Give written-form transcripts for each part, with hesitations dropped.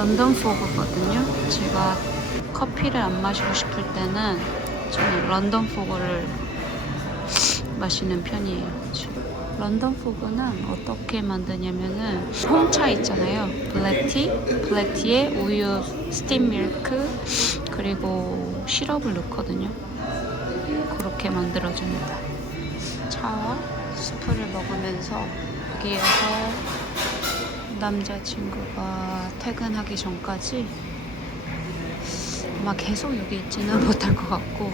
런던 포그거든요. 제가 커피를 안 마시고 싶을 때는 저는 런던 포그를 마시는 편이에요. 지금. 런던 포그는 어떻게 만드냐면은 홍차 있잖아요. 블랙티에 우유, 스팀 밀크 그리고 시럽을 넣거든요. 그렇게 만들어줍니다. 차와 스프를 먹으면서 여기에서 남자친구가 퇴근하기 전까지 아마 계속 여기 있지는 못할 것 같고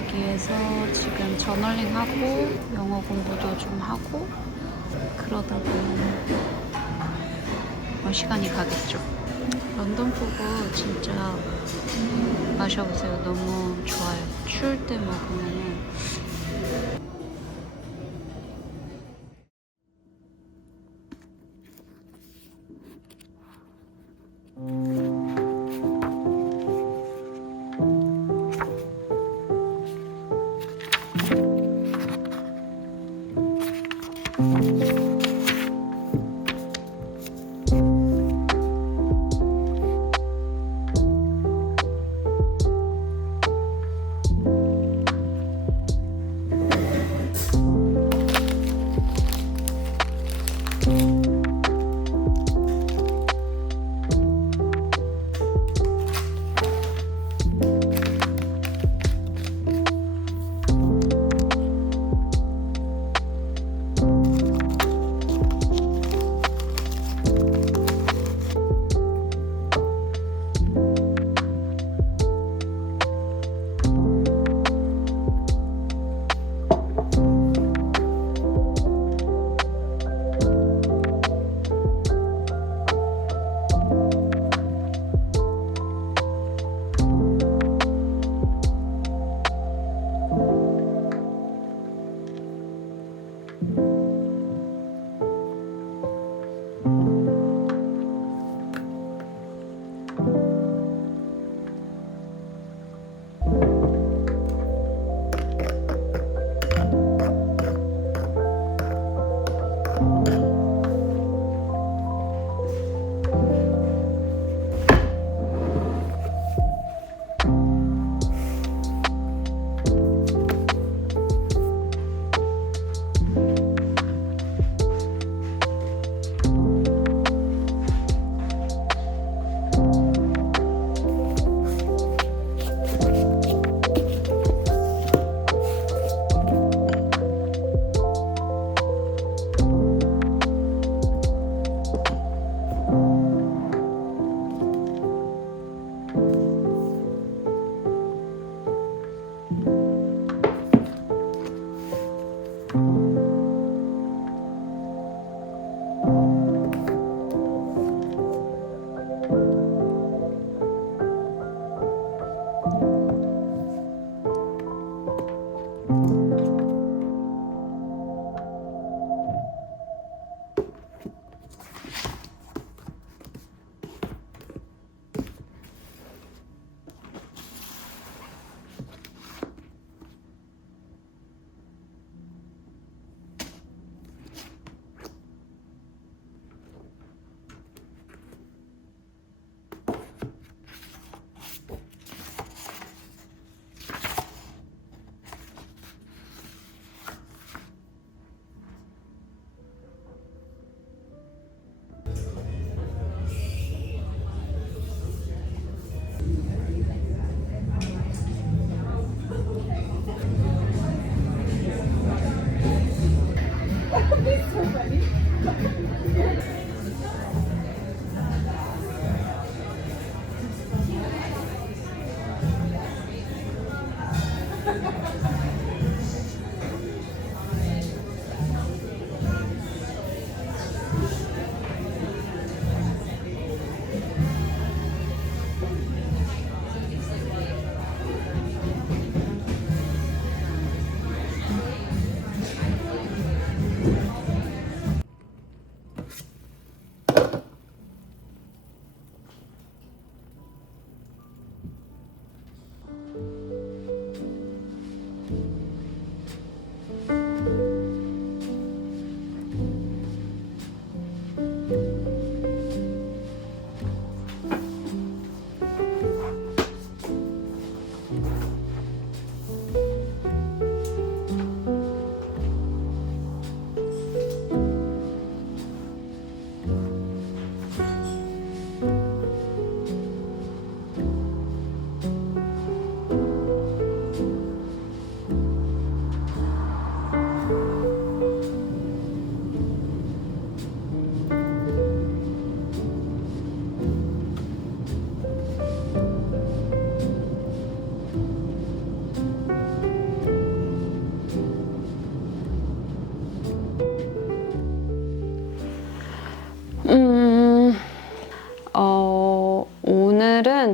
여기에서 지금 저널링하고 영어 공부도 좀 하고 그러다 보면 시간이 가겠죠. 런던 포그 진짜 마셔보세요. 너무 좋아요. 추울 때 먹으면은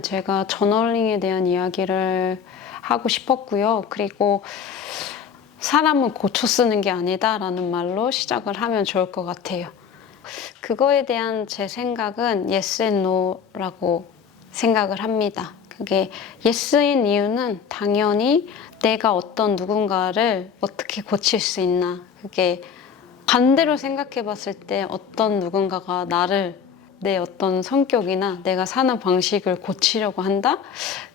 제가 저널링에 대한 이야기를 하고 싶었고요. 그리고 사람은 고쳐 쓰는 게 아니다라는 말로 시작을 하면 좋을 것 같아요. 그거에 대한 제 생각은 yes and no라고 생각을 합니다. 그게 yes인 이유는 당연히 내가 어떤 누군가를 어떻게 고칠 수 있나. 그게 반대로 생각해 봤을 때 어떤 누군가가 나를 내 어떤 성격이나 내가 사는 방식을 고치려고 한다?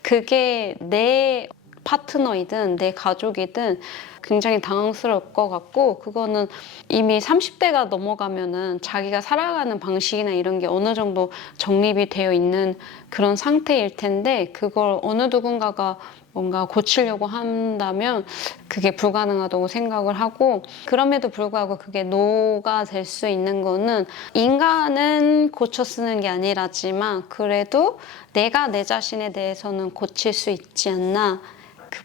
그게 내 파트너이든 내 가족이든 굉장히 당황스러울 것 같고, 그거는 이미 30대가 넘어가면은 자기가 살아가는 방식이나 이런 게 어느 정도 정립이 되어 있는 그런 상태일 텐데, 그걸 어느 누군가가 뭔가 고치려고 한다면 그게 불가능하다고 생각을 하고, 그럼에도 불구하고 그게 노가 될 수 있는 거는 인간은 고쳐 쓰는 게 아니라지만 그래도 내가 내 자신에 대해서는 고칠 수 있지 않나.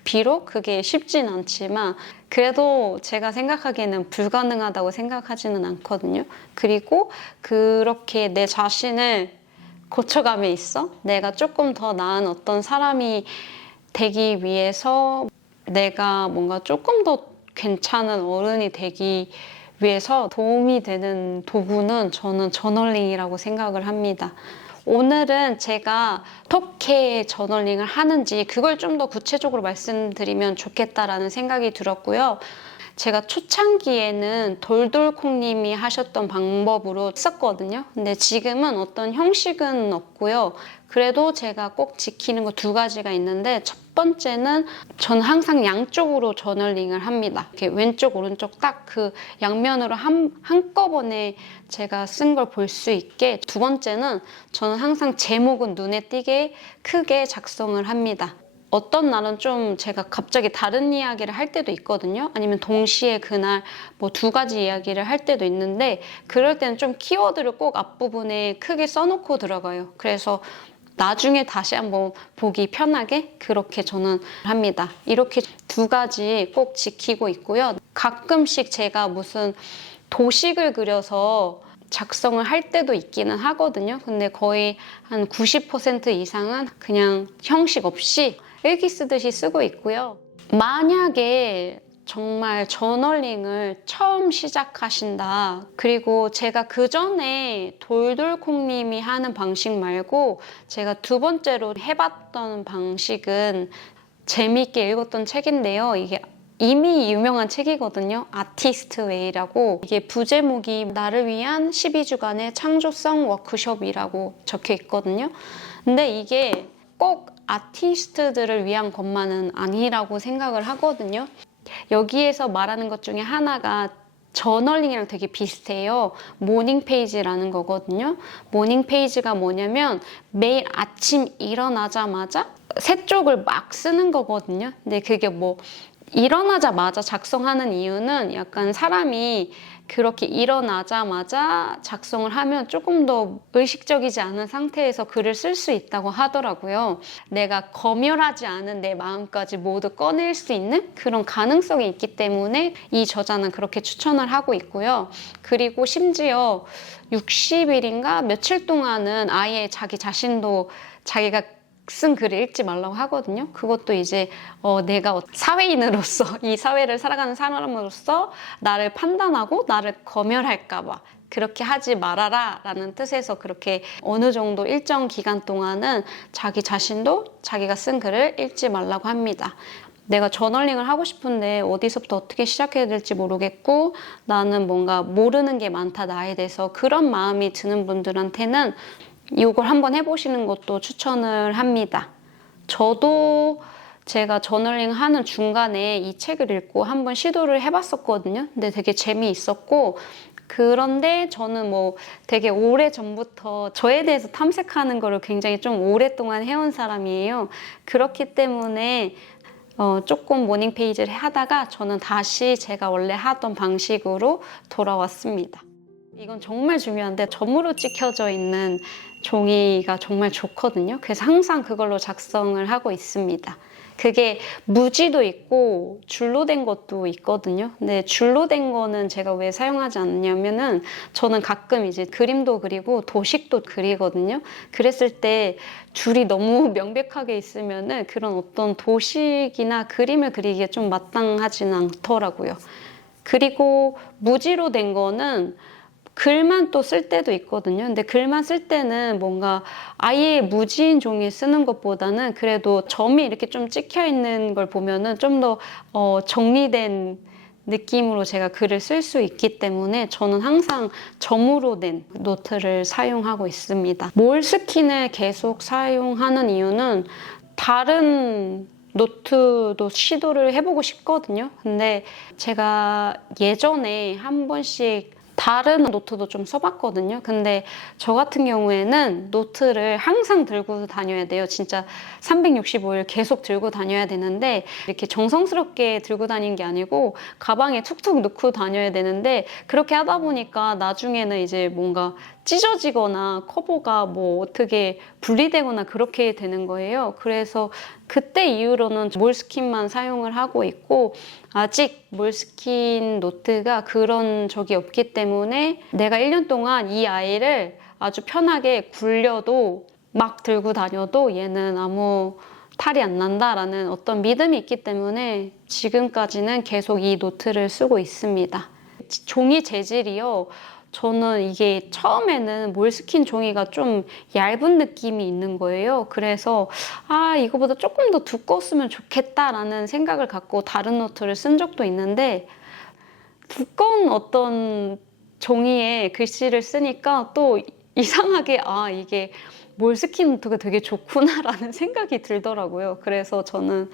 비록 그게 쉽진 않지만 그래도 제가 생각하기에는 불가능하다고 생각하지는 않거든요. 그리고 그렇게 내 자신을 고쳐감에 있어 내가 조금 더 나은 어떤 사람이 되기 위해서, 내가 뭔가 조금 더 괜찮은 어른이 되기 위해서 도움이 되는 도구는 저는 저널링이라고 생각을 합니다. 오늘은 제가 어떻게 저널링을 하는지 그걸 좀 더 구체적으로 말씀드리면 좋겠다라는 생각이 들었고요. 제가 초창기에는 돌돌콩님이 하셨던 방법으로 썼거든요. 근데 지금은 어떤 형식은 없고요. 그래도 제가 꼭 지키는 거 2가지가 있는데, 첫 번째는 저는 항상 양쪽으로 저널링을 합니다. 이렇게 왼쪽 오른쪽 딱 그 양면으로 한꺼번에 제가 쓴 걸 볼 수 있게. 2번째는 저는 항상 제목은 눈에 띄게 크게 작성을 합니다. 어떤 날은 좀 제가 갑자기 다른 이야기를 할 때도 있거든요. 아니면 동시에 그날 뭐 2가지 이야기를 할 때도 있는데, 그럴 때는 좀 키워드를 꼭 앞부분에 크게 써놓고 들어가요. 그래서 나중에 다시 한번 보기 편하게 그렇게 저는 합니다. 이렇게 2가지 꼭 지키고 있고요. 가끔씩 제가 무슨 도식을 그려서 작성을 할 때도 있기는 하거든요. 근데 거의 한 90% 이상은 그냥 형식 없이 일기 쓰듯이 쓰고 있고요. 만약에 정말 저널링을 처음 시작하신다. 그리고 제가 그 전에 돌돌콩님이 하는 방식 말고 제가 2번째로 해봤던 방식은 재미있게 읽었던 책인데요. 이게 이미 유명한 책이거든요. 아티스트 웨이라고. 이게 부제목이 나를 위한 12주간의 창조성 워크숍이라고 적혀 있거든요. 근데 이게 꼭 아티스트들을 위한 것만은 아니라고 생각을 하거든요. 여기에서 말하는 것 중에 하나가 저널링이랑 되게 비슷해요. 모닝 페이지라는 거거든요. 모닝 페이지가 뭐냐면 매일 아침 일어나자마자 세 쪽을 막 쓰는 거거든요. 근데 그게 뭐 일어나자마자 작성하는 이유는 약간 사람이 그렇게 일어나자마자 작성을 하면 조금 더 의식적이지 않은 상태에서 글을 쓸 수 있다고 하더라고요. 내가 검열하지 않은 내 마음까지 모두 꺼낼 수 있는 그런 가능성이 있기 때문에 이 저자는 그렇게 추천을 하고 있고요. 그리고 심지어 60일인가 며칠 동안은 아예 자기 자신도 자기가 쓴 글을 읽지 말라고 하거든요. 그것도 이제 내가 사회인으로서 이 사회를 살아가는 사람으로서 나를 판단하고 나를 검열할까 봐 그렇게 하지 말아라 라는 뜻에서 그렇게 어느 정도 일정 기간 동안은 자기 자신도 자기가 쓴 글을 읽지 말라고 합니다. 내가 저널링을 하고 싶은데 어디서부터 어떻게 시작해야 될지 모르겠고 나는 뭔가 모르는 게 많다 나에 대해서, 그런 마음이 드는 분들한테는 이걸 한번 해보시는 것도 추천을 합니다. 저도 제가 저널링 하는 중간에 이 책을 읽고 한번 시도를 해봤었거든요. 근데 되게 재미있었고, 그런데 저는 뭐 되게 오래전부터 저에 대해서 탐색하는 거를 굉장히 좀 오랫동안 해온 사람이에요. 그렇기 때문에 조금 모닝 페이지를 하다가 저는 다시 제가 원래 하던 방식으로 돌아왔습니다. 이건 정말 중요한데 점으로 찍혀져 있는 종이가 정말 좋거든요. 그래서 항상 그걸로 작성을 하고 있습니다. 그게 무지도 있고 줄로 된 것도 있거든요. 근데 줄로 된 거는 제가 왜 사용하지 않냐면은 저는 가끔 이제 그림도 그리고 도식도 그리거든요. 그랬을 때 줄이 너무 명백하게 있으면은 그런 어떤 도식이나 그림을 그리기에 좀 마땅하지는 않더라고요. 그리고 무지로 된 거는 글만 또 쓸 때도 있거든요. 근데 글만 쓸 때는 뭔가 아예 무지인 종이 쓰는 것보다는 그래도 점이 이렇게 좀 찍혀 있는 걸 보면은 좀 더 정리된 느낌으로 제가 글을 쓸 수 있기 때문에 저는 항상 점으로 된 노트를 사용하고 있습니다. 몰스킨을 계속 사용하는 이유는 다른 노트도 시도를 해보고 싶거든요. 근데 제가 예전에 한 번씩 다른 노트도 좀 써봤거든요. 근데 저 같은 경우에는 노트를 항상 들고 다녀야 돼요. 진짜 365일 계속 들고 다녀야 되는데 이렇게 정성스럽게 들고 다니는 게 아니고 가방에 툭툭 넣고 다녀야 되는데 그렇게 하다 보니까 나중에는 이제 뭔가 찢어지거나 커버가 뭐 어떻게 분리되거나 그렇게 되는 거예요. 그래서 그때 이후로는 몰스킨만 사용을 하고 있고 아직 몰스킨 노트가 그런 적이 없기 때문에 내가 1년 동안 이 아이를 아주 편하게 굴려도 막 들고 다녀도 얘는 아무 탈이 안 난다라는 어떤 믿음이 있기 때문에 지금까지는 계속 이 노트를 쓰고 있습니다. 종이 재질이요. 저는 이게 처음에는 몰스킨 종이가 좀 얇은 느낌이 있는 거예요. 그래서 이거보다 조금 더 두꺼웠으면 좋겠다라는 생각을 갖고 다른 노트를 쓴 적도 있는데 두꺼운 어떤 종이에 글씨를 쓰니까 또 이상하게 이게 몰스킨 노트가 되게 좋구나라는 생각이 들더라고요. 그래서 저는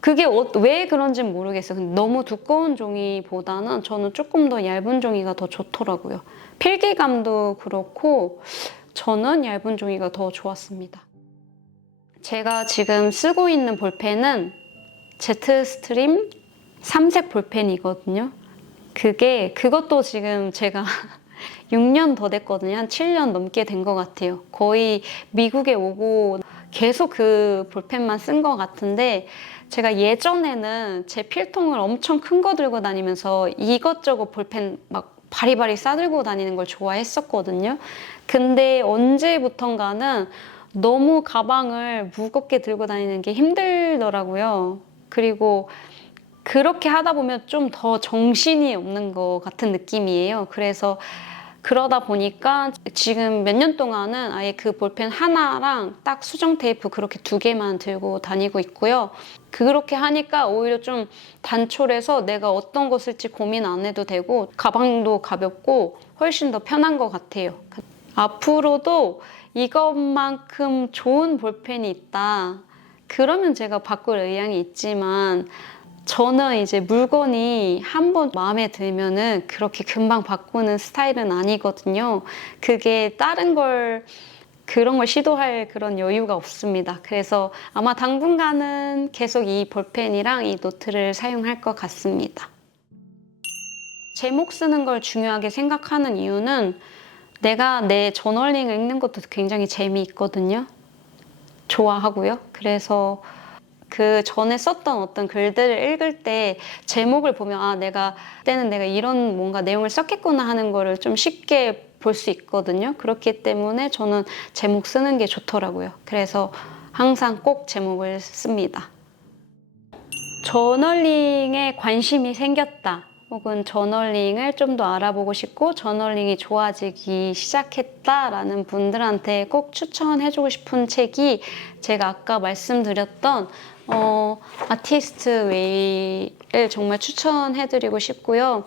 그게 왜 그런지는 모르겠어요. 근데 너무 두꺼운 종이보다는 저는 조금 더 얇은 종이가 더 좋더라고요. 필기감도 그렇고 저는 얇은 종이가 더 좋았습니다. 제가 지금 쓰고 있는 볼펜은 제트스트림 3색 볼펜이거든요. 그것도 지금 제가 6년 더 됐거든요. 한 7년 넘게 된 것 같아요. 거의 미국에 오고 계속 그 볼펜만 쓴 것 같은데 제가 예전에는 제 필통을 엄청 큰 거 들고 다니면서 이것저것 볼펜 막 바리바리 싸들고 다니는 걸 좋아했었거든요. 근데 언제부턴가는 너무 가방을 무겁게 들고 다니는 게 힘들더라고요. 그리고 그렇게 하다 보면 좀 더 정신이 없는 것 같은 느낌이에요. 그래서 그러다 보니까 지금 몇 년 동안은 아예 그 볼펜 하나랑 딱 수정 테이프 그렇게 2개만 들고 다니고 있고요. 그렇게 하니까 오히려 좀 단촐해서 내가 어떤 거 쓸지 고민 안 해도 되고 가방도 가볍고 훨씬 더 편한 것 같아요. 앞으로도 이것만큼 좋은 볼펜이 있다. 그러면 제가 바꿀 의향이 있지만 저는 이제 물건이 한번 마음에 들면은 그렇게 금방 바꾸는 스타일은 아니거든요. 그게 그런 걸 시도할 그런 여유가 없습니다. 그래서 아마 당분간은 계속 이 볼펜이랑 이 노트를 사용할 것 같습니다. 제목 쓰는 걸 중요하게 생각하는 이유는 내가 내 저널링을 읽는 것도 굉장히 재미있거든요. 좋아하고요. 그래서 그 전에 썼던 어떤 글들을 읽을 때 제목을 보면 그때는 내가 이런 뭔가 내용을 썼겠구나 하는 거를 좀 쉽게 볼 수 있거든요. 그렇기 때문에 저는 제목 쓰는 게 좋더라고요. 그래서 항상 꼭 제목을 씁니다. 저널링에 관심이 생겼다. 혹은 저널링을 좀 더 알아보고 싶고 저널링이 좋아지기 시작했다라는 분들한테 꼭 추천해주고 싶은 책이 제가 아까 말씀드렸던 아티스트 웨이를 정말 추천해드리고 싶고요.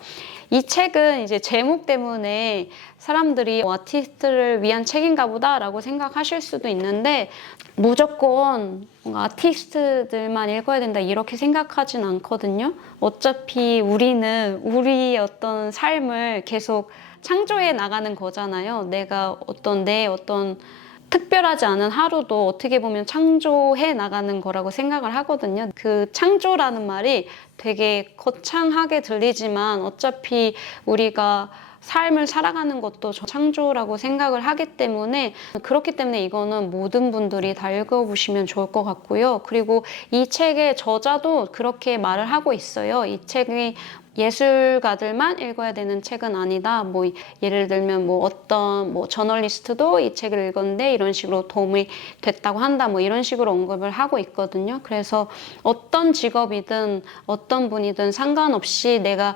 이 책은 이제 제목 때문에 사람들이 아티스트를 위한 책인가 보다라고 생각하실 수도 있는데 무조건 뭔가 아티스트들만 읽어야 된다 이렇게 생각하진 않거든요. 어차피 우리는 우리의 어떤 삶을 계속 창조해 나가는 거잖아요. 내가 내 어떤 특별하지 않은 하루도 어떻게 보면 창조해 나가는 거라고 생각을 하거든요. 그 창조라는 말이 되게 거창하게 들리지만 어차피 우리가 삶을 살아가는 것도 창조라고 생각을 하기 때문에 그렇기 때문에 이거는 모든 분들이 다 읽어보시면 좋을 것 같고요. 그리고 이 책의 저자도 그렇게 말을 하고 있어요. 이 책이 예술가들만 읽어야 되는 책은 아니다. 뭐 예를 들면 뭐 어떤 뭐 저널리스트도 이 책을 읽었는데 이런 식으로 도움이 됐다고 한다. 뭐 이런 식으로 언급을 하고 있거든요. 그래서 어떤 직업이든 어떤 분이든 상관없이 내가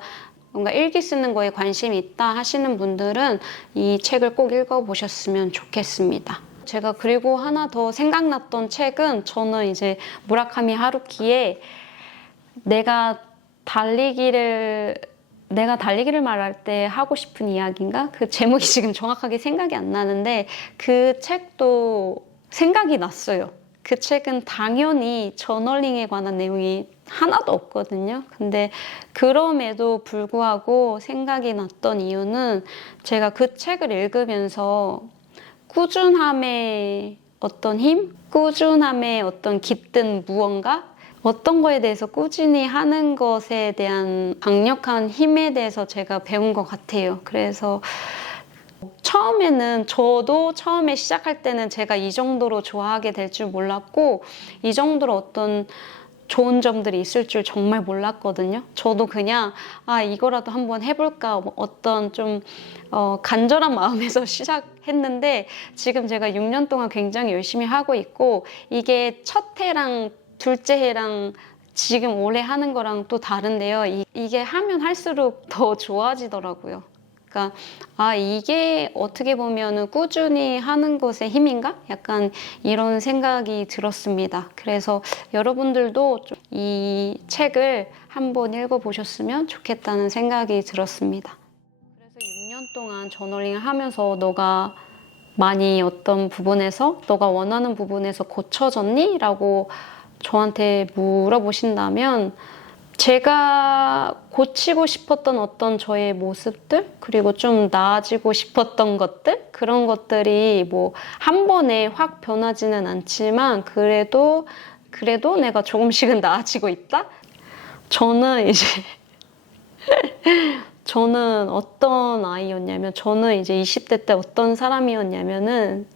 뭔가 일기 쓰는 거에 관심이 있다 하시는 분들은 이 책을 꼭 읽어보셨으면 좋겠습니다. 제가 그리고 하나 더 생각났던 책은 저는 이제 무라카미 하루키의 내가 달리기를 말할 때 하고 싶은 이야기인가? 그 제목이 지금 정확하게 생각이 안 나는데 그 책도 생각이 났어요. 그 책은 당연히 저널링에 관한 내용이 하나도 없거든요. 근데 그럼에도 불구하고 생각이 났던 이유는 제가 그 책을 읽으면서 꾸준함의 어떤 힘? 꾸준함의 어떤 깃든 무언가? 어떤 거에 대해서 꾸준히 하는 것에 대한 강력한 힘에 대해서 제가 배운 것 같아요. 그래서 처음에는 저도 처음에 시작할 때는 제가 이 정도로 좋아하게 될 줄 몰랐고 이 정도로 어떤 좋은 점들이 있을 줄 정말 몰랐거든요. 저도 그냥 이거라도 한번 해볼까 어떤 좀 간절한 마음에서 시작했는데 지금 제가 6년 동안 굉장히 열심히 하고 있고 이게 첫 해랑 둘째 해랑 지금 올해 하는 거랑 또 다른데요. 이게 하면 할수록 더 좋아지더라고요. 그러니까 이게 어떻게 보면은 꾸준히 하는 것의 힘인가? 약간 이런 생각이 들었습니다. 그래서 여러분들도 이 책을 한번 읽어보셨으면 좋겠다는 생각이 들었습니다. 그래서 6년 동안 저널링을 하면서 너가 많이 어떤 부분에서 너가 원하는 부분에서 고쳐졌니? 라고 저한테 물어보신다면 제가 고치고 싶었던 어떤 저의 모습들 그리고 좀 나아지고 싶었던 것들 그런 것들이 뭐 한 번에 확 변하지는 않지만 그래도 내가 조금씩은 나아지고 있다? 저는 어떤 아이였냐면 저는 이제 20대 때 어떤 사람이었냐면은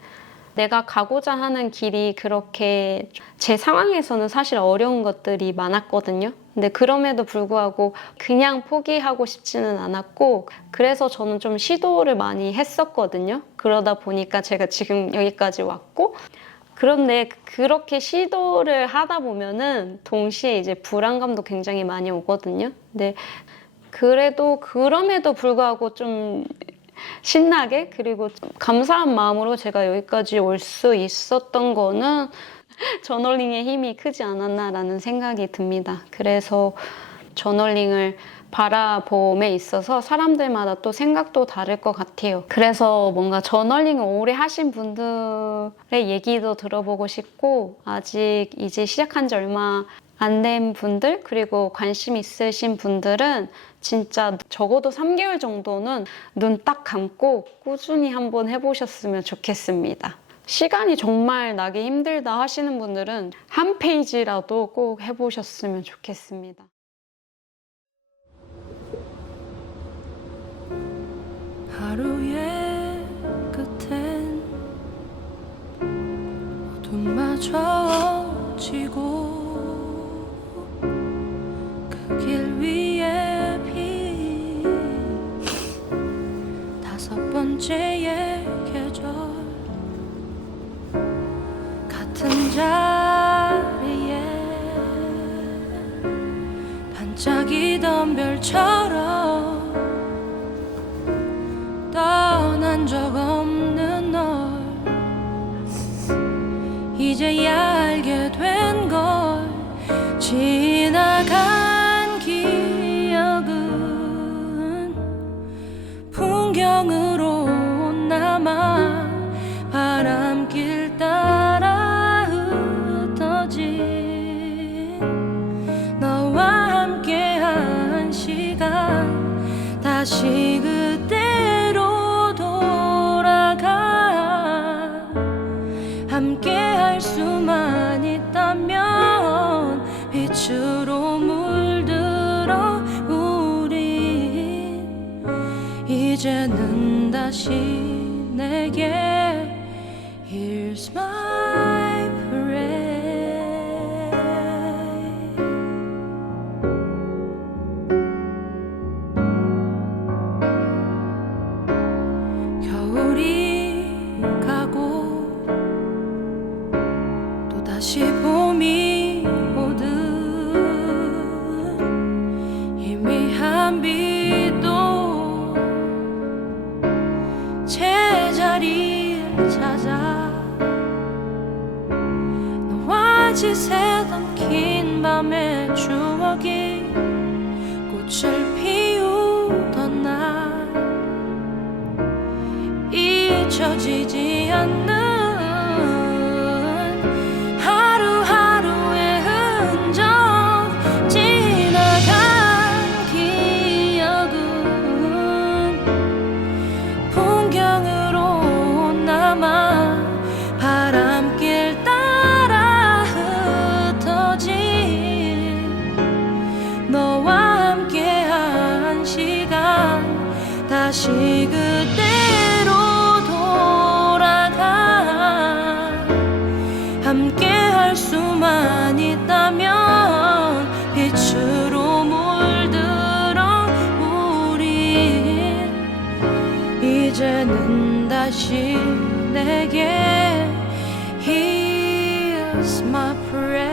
내가 가고자 하는 길이 그렇게 제 상황에서는 사실 어려운 것들이 많았거든요. 근데 그럼에도 불구하고 그냥 포기하고 싶지는 않았고 그래서 저는 좀 시도를 많이 했었거든요. 그러다 보니까 제가 지금 여기까지 왔고 그런데 그렇게 시도를 하다 보면은 동시에 이제 불안감도 굉장히 많이 오거든요. 근데 그럼에도 불구하고 좀 신나게 그리고 좀 감사한 마음으로 제가 여기까지 올 수 있었던 거는 저널링의 힘이 크지 않았나라는 생각이 듭니다. 그래서 저널링을 바라봄에 있어서 사람들마다 또 생각도 다를 것 같아요. 그래서 뭔가 저널링을 오래 하신 분들의 얘기도 들어보고 싶고 아직 이제 시작한 지 얼마 안 된 분들 그리고 관심 있으신 분들은 진짜 적어도 3개월 정도는 눈 딱 감고 꾸준히 한번 해보셨으면 좋겠습니다. 시간이 정말 나기 힘들다 하시는 분들은 한 페이지라도 꼭 해보셨으면 좋겠습니다. 하루의 끝엔 어둠마저 지고 그 길 위에 비 5번째의 계절 같은 자리에 반짝이던 별처럼 떠난 적 없는 널 이제야 알게 된 걸 지나간 기억은 풍경으로 남아 바람길 따라 흩어진 너와 함께한 시간 다시 그때로 돌아가 함께할 수만 있다면 빛으로 물들어 우리 이제는 다시 내게 Here's my prayer. 겨울이 가고 또다시 봄이 오듯 희미한 빛도 제자리를 찾아 너와 지새던 긴 밤의 추억이 꽃을 피우던 날 잊혀지지 않는 하루하루의 흔적 지나간 기억은 풍경으로 남아 바람길 따라 흩어진 너와 함께한 시간 다시 그때로 돌아가 함께할 수만 있다면 빛으로 물들어 우린 이제는 다시 내게 Here's my prayer.